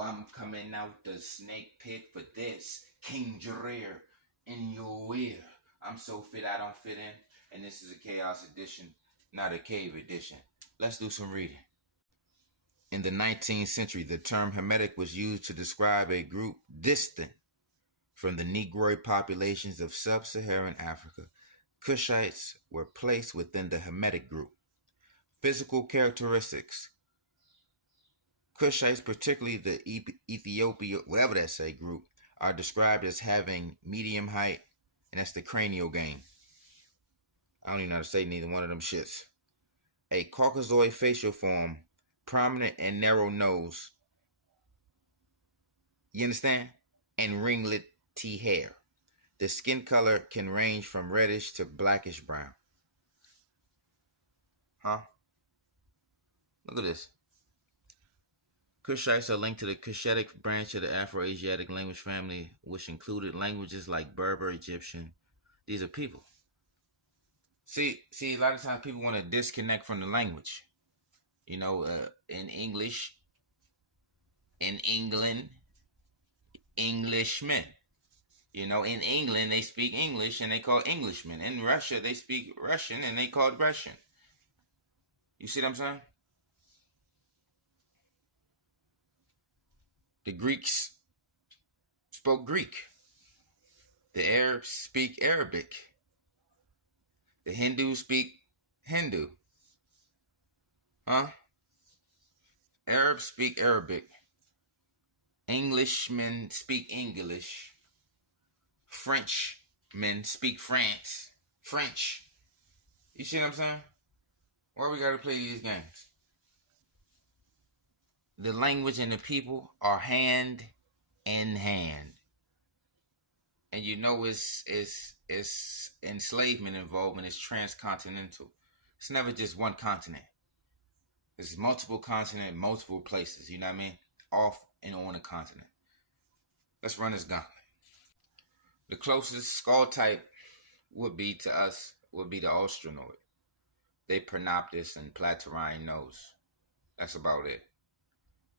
I'm coming out the snake pit for this. King Jareer in your ear. I'm so fit I don't fit in. And this is a chaos edition, not a cave edition. Let's do some reading. In the 19th century, the term Hamitic was used to describe a group distant from the Negroid populations of sub-Saharan Africa. Cushites were placed within the Hamitic group. Physical characteristics. Cushites, particularly the Ethiopia, whatever that say group, are described as having medium height, and that's the cranial game. I don't even know how to say neither one of them shits. A Caucasoid facial form, prominent and narrow nose. You understand? And ringlet-y hair. The skin color can range from reddish to blackish brown. Huh? Look at this. Cushites are linked to the Cushitic branch of the Afro-Asiatic language family, which included languages like Berber, Egyptian. These are people. See, a lot of times people want to disconnect from the language. You know, in English, in England, Englishmen. You know, in England, they speak English and they call Englishmen. In Russia, they speak Russian and they call Russian. You see what I'm saying? The Greeks spoke Greek. The Arabs speak Arabic. The Hindus speak Hindu. Huh? Arabs speak Arabic. Englishmen speak English. Frenchmen speak French. You see what I'm saying? Why we gotta play these games? The language and the people are hand in hand. And you know it's enslavement involvement is transcontinental. It's never just one continent. There's multiple continents, multiple places, you know what I mean? Off and on a continent. Let's run this gauntlet. The closest skull type would be to us would be the Austranoid. They Pronoptis and Platyrrhine nose. That's about it.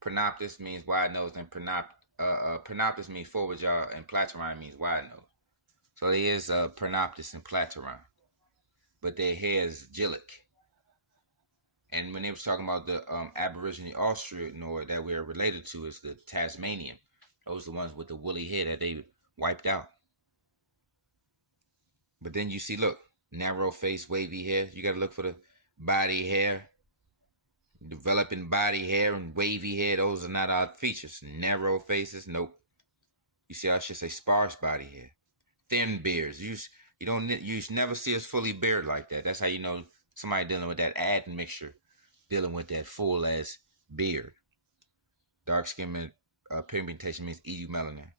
Pronoptis means wide nose, and Pronoptis means forward jaw, and Platyrrhine means wide nose. So there is Pronoptis and Platyrrhine, but their hair is gillic. And when they was talking about the Aboriginal Austranoid that we are related to is the Tasmanian. Those are the ones with the woolly hair that they wiped out. But then you see, look, narrow face, wavy hair. You got to look for the body hair. Developing body hair and wavy hair, those are not our features. Narrow faces, nope. You see, I should say sparse body hair. Thin beards. You never see us fully beard like that. That's how you know somebody dealing with that admixture, dealing with that full ass beard. Dark skin pigmentation means eumelanin.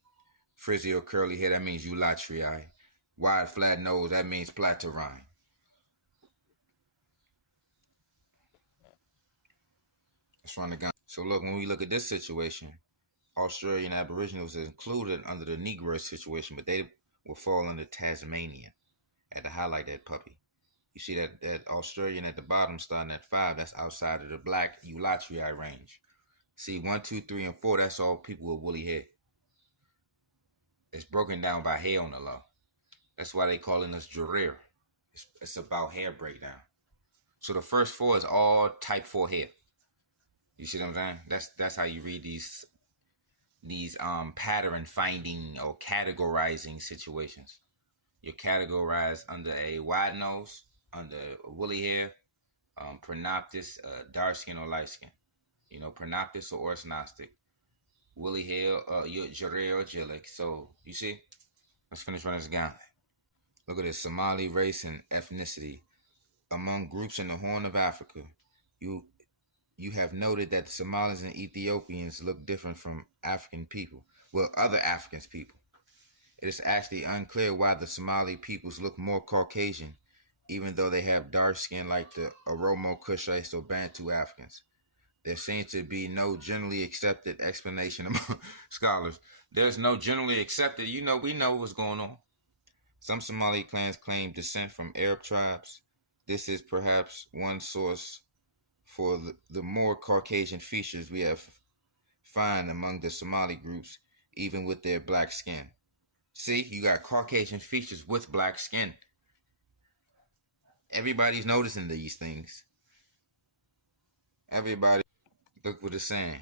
Frizzy or curly hair, that means eulatrii. Wide flat nose, that means Platyrrhine. Let's run the gun. So look, when we look at this situation, Australian Aboriginals is included under the Negro situation, but they will fall under Tasmanian. I had to highlight that puppy. You see that Australian at the bottom starting at 5, that's outside of the black eulatrii range. See, 1, 2, 3, and 4, that's all people with woolly hair. It's broken down by hair on the low. That's why they calling us Jareer. It's about hair breakdown. So the first 4 is all type 4 hair. You see what I'm saying? That's how you read these pattern finding or categorizing situations. You're categorized under a wide nose, under woolly hair, Pronoptis, dark skin or light skin. You know, Pronoptis or orthognostic. Woolly hair, Jareer or Gillic. So you see? Let's finish running this gauntlet. Look at this, Somali race and ethnicity. Among groups in the Horn of Africa, you have noted that the Somalis and Ethiopians look different from African people. Well, other African people. It is actually unclear why the Somali peoples look more Caucasian, even though they have dark skin like the Oromo, Cushites, or Bantu Africans. There seems to be no generally accepted explanation among scholars. There's no generally accepted. We know what's going on. Some Somali clans claim descent from Arab tribes. This is perhaps one source for the more Caucasian features we have find among the Somali groups, even with their black skin. See, you got Caucasian features with black skin. Everybody's noticing these things. Everybody, look what it's saying.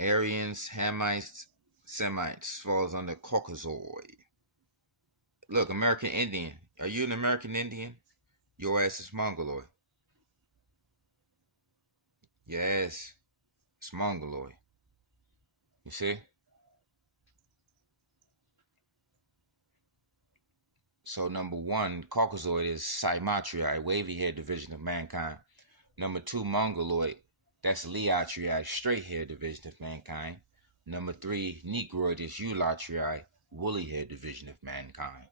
Aryans, Hamites, Semites falls under Caucasoid. Look, American Indian. Are you an American Indian? Your ass is Mongoloid. Yes, it's Mongoloid. You see? So number one, Caucasoid is Cymatriae, wavy hair division of mankind. Number two, Mongoloid, that's Liatriae, straight hair division of mankind. Number three, Negroid is Eulatriae, woolly hair division of mankind.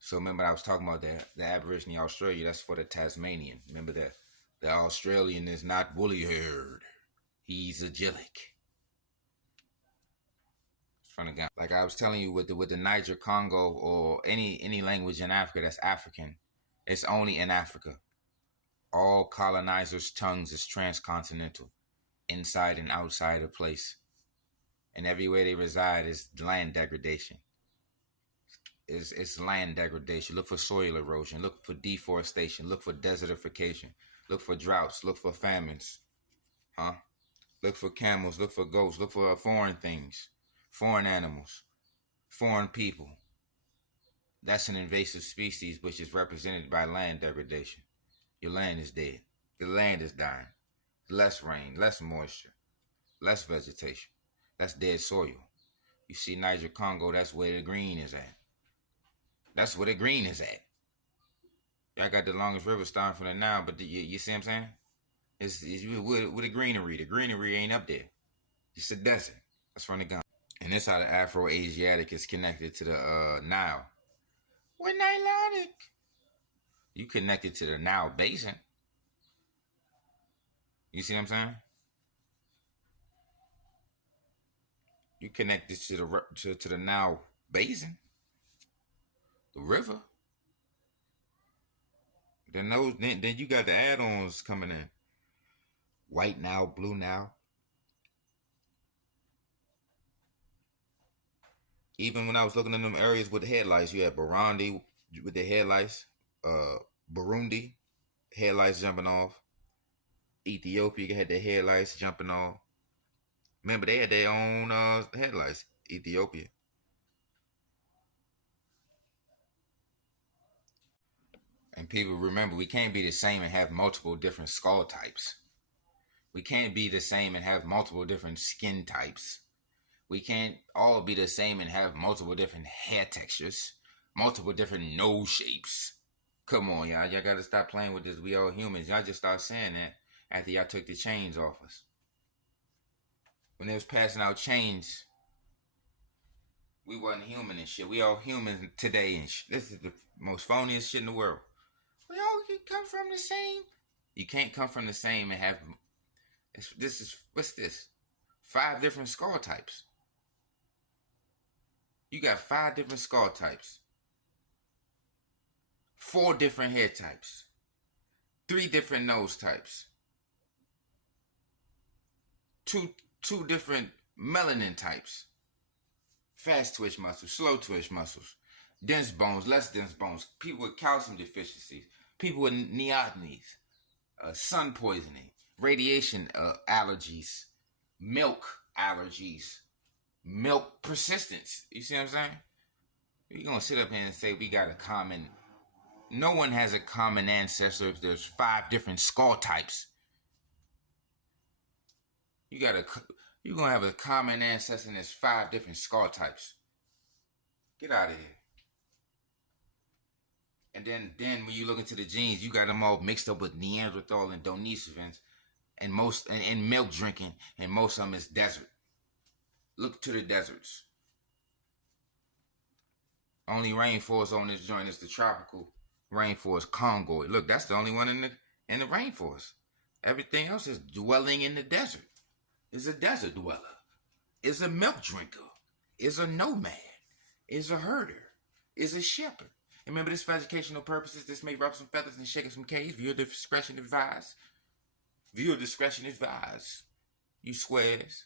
So remember I was talking about the Aborigine Australia, that's for the Tasmanian. Remember that the Australian is not woolly haired. He's agilic. From the gun. Like I was telling you with the Niger Congo or any language in Africa that's African, it's only in Africa. All colonizers' tongues is transcontinental, inside and outside of place. And everywhere they reside is land degradation. It's land degradation. Look for soil erosion. Look for deforestation. Look for desertification. Look for droughts. Look for famines. Look for camels. Look for goats. Look for foreign things. Foreign animals, foreign people. That's an invasive species which is represented by land degradation. Your land is dead. The land is dying. Less rain, less moisture, less vegetation. That's dead soil. You see Niger Congo, that's where the green is at. That's where the green is at. Y'all got the longest river starting from the Nile, but you see what I'm saying? It's with the greenery. The greenery ain't up there. It's a desert. That's from the gun. And this how the Afro-Asiatic is connected to the Nile. We're Nilotic. You connected to the Nile Basin. You see what I'm saying? You connected to the Nile Basin, the river. Then you got the add-ons coming in. White Nile, Blue Nile. Even when I was looking in them areas with the headlights, you had Burundi with the headlights, Burundi, headlights jumping off. Ethiopia had their headlights jumping off. Remember, they had their own headlights, Ethiopia. And people, remember, we can't be the same and have multiple different skull types. We can't be the same and have multiple different skin types. We can't all be the same and have multiple different hair textures, multiple different nose shapes. Come on, y'all. Y'all got to stop playing with this. We all humans. Y'all just start saying that after y'all took the chains off us. When they was passing out chains, we wasn't human and shit. We all humans today and shit. This is the most phoniest shit in the world. We all can come from the same. You can't come from the same and have... What's this? 5 different skull types. You got 5 different skull types. 4 different hair types. 3 different nose types. 2 different melanin types. Fast twitch muscles, slow twitch muscles, dense bones, less dense bones, people with calcium deficiencies, people with neotenies, sun poisoning, radiation allergies, milk allergies, milk persistence. You see what I'm saying? You're going to sit up here and say we got a common... No one has a common ancestor if there's 5 different skull types. You're going to have a common ancestor and there's 5 different skull types. Get out of here. And then when you look into the genes, you got them all mixed up with Neanderthal and Denisovans and milk drinking, and most of them is desert. Look to the deserts. Only rainforest on this joint is the tropical rainforest, Congo. Look, that's the only one in the rainforest. Everything else is dwelling in the desert. Is a desert dweller. Is a milk drinker. Is a nomad. Is a herder. Is a shepherd. Remember this for educational purposes. This may rub some feathers and shake some caves. Viewer discretion advised. Viewer discretion advised. You squares.